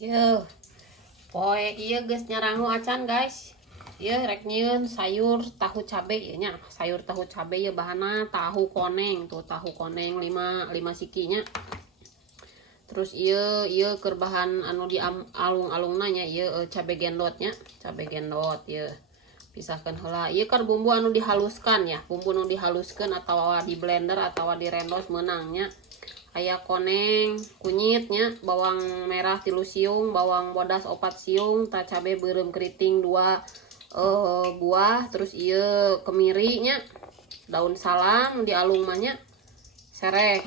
Yeuh, poe iya geus nyarangu acan guys. Ieu rek nyieun sayur tahu cabe ieu nya. Sayur tahu cabe ieu bahanna tahu koneng tuh, tahu koneng 5 sikinya. Terus ieu keur bahan anu di alung-alungna nya ieu cabe gendotnya, cabe gendot ieu. Pisahkeun heula. Ieu kan bumbu anu dihaluskan ya, bumbu anu dihaluskan atau di blender atau di rendos meunangnya. Aya koneng, kunyitnya, bawang merah 3 siung, bawang bodas 4 siung, tak cabe beureum keriting 2 buah, terus ieu kemirinya, daun salam di alung mah nya, sereh.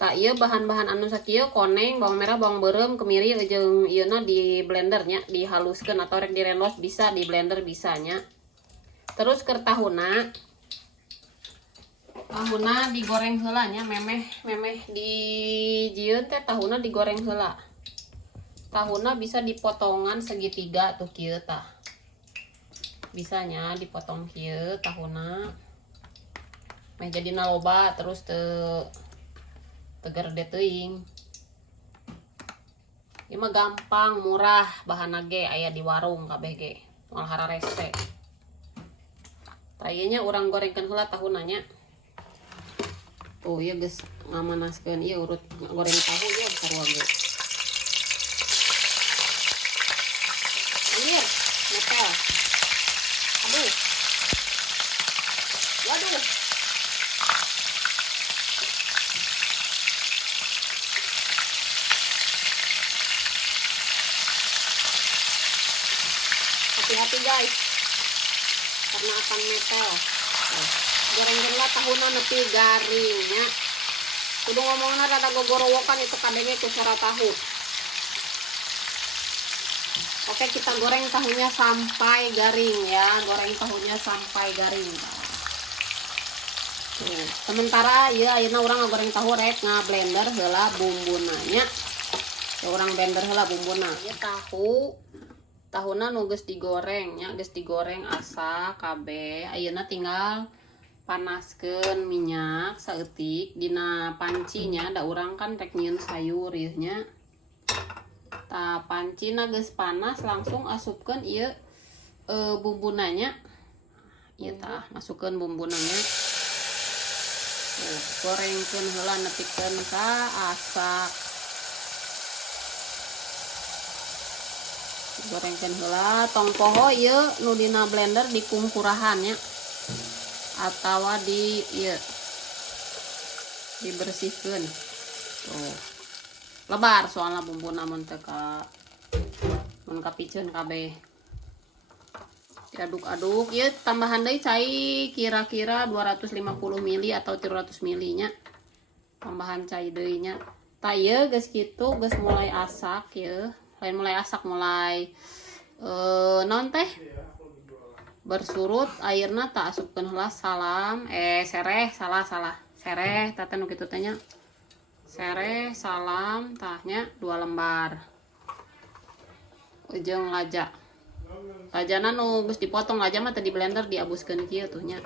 Tak ieu bahan-bahan anu sakieu koneng, bawang merah, bawang beureum, kemiri jeung ieuna di blendernya, dihaluskeun atau rek direndos bisa, di blender bisanya. Terus keur tahuna digoreng heula nya, memeh dijieun teh tahuna digoreng heula. Tahuna bisa dipotongan segitiga tuh kieu tah. Bisanya dipotong kieu tahuna. Meh jadina loba terus teu gerde teuing. Ieu mah gampang, murah, bahanna ge aya di warung kabeh ge. Moal hararese. Tah ieu nya urang gorengkeun heula tahuna nya. Oh iya guys, ngamanaskeun ieu urut goreng tahu ieu sarua ge. Anjir, nepel. Aduh. Waduh. Hati-hati guys. Karena akan metel. Goreng-goreng tahuna nepi garingnya. Kudu ngomongna rada gogorowokan itu kadenge ku sora tahu. Oke, kita goreng tahunya sampai garing ya. Goreng tahunya sampai garing. Tuh, sementara ya ayeuna urang ngagoreng tahu rek ngablender heula bumbuna nya. Ya urang blender heula bumbuna. Ieu tahuna nu geus digoreng nya, geus digoreng asa kabeh. Ayeuna tinggal panaskeun minyak saeutik dina pancinya. Da urang kan rek nyieun sayur ieu nya. Tah pancina geus panas langsung asupkeun ieu bumbuna nya. Ieu tah masukkeun bumbuna nya. Gorengkeun heula nepikeun ka asak. Gorengkeun heula tong poho ieu nu dina blender dikungkurahan nya. Atawa dibersihkeun tuh lebar soalnya bumbuna mun teu kapiceun kabeh. Diaduk-aduk ieu tambahan deui cai kira-kira 250 ml atau 300 ml nya, tambahan cai deui nya. Tah ieu geus kitu geus mulai asak ieu, lain mulai asak mulai naon teh bersurut airna tak asupkeun heula salam sereh salah sereh tata nu kitu teh nya. Sereh salam tahnya 2 lembar. Jeung laja. Lajana nu geus dipotong, laja mah teh di blender diabuskeun kieu tuh nya.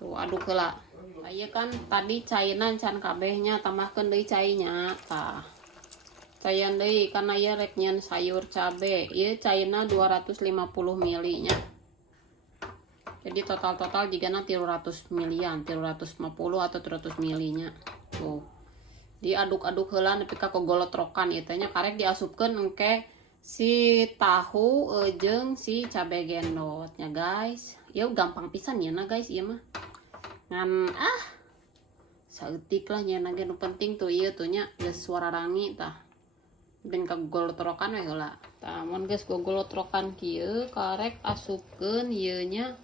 Tuh aduk heula. Ieu kan tadi caina can kabeh nya, tambahkeun deui cainya tah. Caian deui karena ieu rek nyieun sayur cabe. Ieu caina 250 ml nya. Jadi total jigana 300 milian, 350 atau 300 milinya. Tuh. Diaduk-aduk heula nepi ka kogolotrokan ieu teh nya, karek diasupkeun engke si tahu jeung si cabe gendotnya guys. Ieu gampang pisan nya guys ieu mah. Ngan saeutik lah nya ge nu penting tuh ieu tuh nya geus wararangi tah. Ben ka gogolotrokan we heula. Tah mun geus gogolotrokan kieu karek asupkeun ieu nya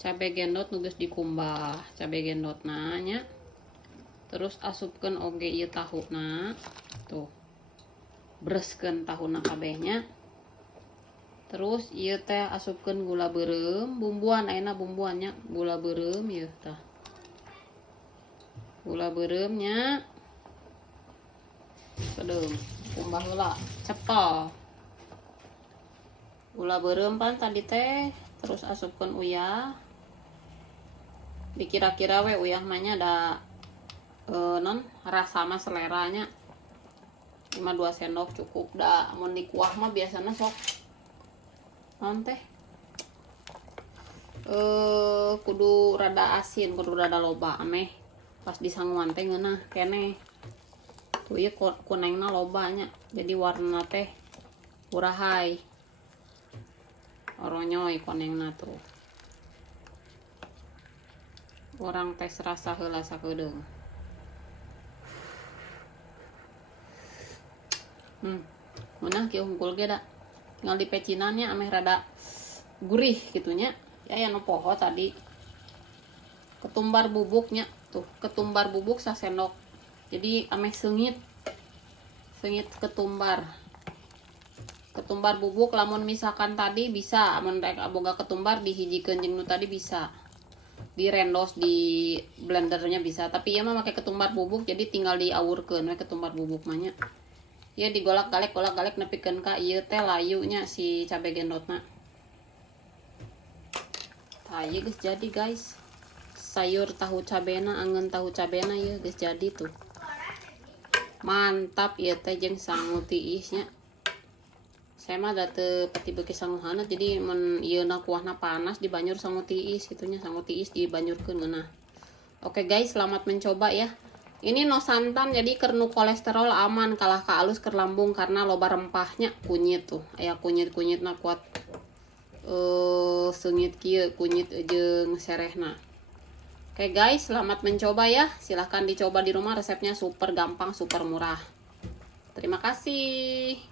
cabe gendot nu geus dikumbah, cabe gendotna nya. Terus asupkeun oge ieu tahuna. Tuh. Bereskeun tahuna kabehnya. Terus ieu teh asupkeun gula beureum, bumbuan ayeuna bumbuannya gula beureum ieu tah. Gula beureum nya. Sedeum, kumbah heula, cepel. Gula beureum pan tadi teh, terus asupkeun uyah. Dikira-kira we uyah mah nya da non rasa mah seleranya. cuma 2 sendok cukup dah. Mun di kuah mah biasanya sok naon teh kudu rada asin, kudu rada loba ameh pas disanguan teh ngeunah kene tuh ieu kunengna lobanya jadi warna teh urahay oronyoy konengna tuh orang tes rasa heula sakedeung. Menah kieu hungkul ge da tinggal dipecinannya ameh rada gurih gitunya ya nu poho tadi ketumbar bubuknya tuh ketumbar bubuk sasendok jadi ameh seungit ketumbar bubuk. Lamun misalkan tadi bisa amun rek boga ketumbar dihijikeun jeung nu tadi bisa direndos di blendernya bisa, tapi ieu mah make ketumbar bubuk jadi tinggal diawurkeun we ketumbar bubuk mah nya. Ya digolak-galek nepikeun ka ieu teh layunya si cabe gendotna. Tah ieu geus jadi guys. Sayur tahu cabena, angeun tahu cabena ieu geus jadi tuh. Mantap ieu teh jeung sangu tiisnya. Saya mah da teu pati beuki sanguhana jadi mun ieuna kuahna panas dibanyur sangu tiis gitunya, sangu tiis dibanyurkeun ngeunah. Oke guys, selamat mencoba ya. Ini no santan jadi kernu kolesterol aman kalah ka alus keur lambung karena loba rempahnya kunyit tuh. Aya kunyit-kunyitna kuat seungit kieu kunyit jeung serehna. Oke guys, selamat mencoba ya. Silahkan dicoba di rumah, resepnya super gampang, super murah. Terima kasih.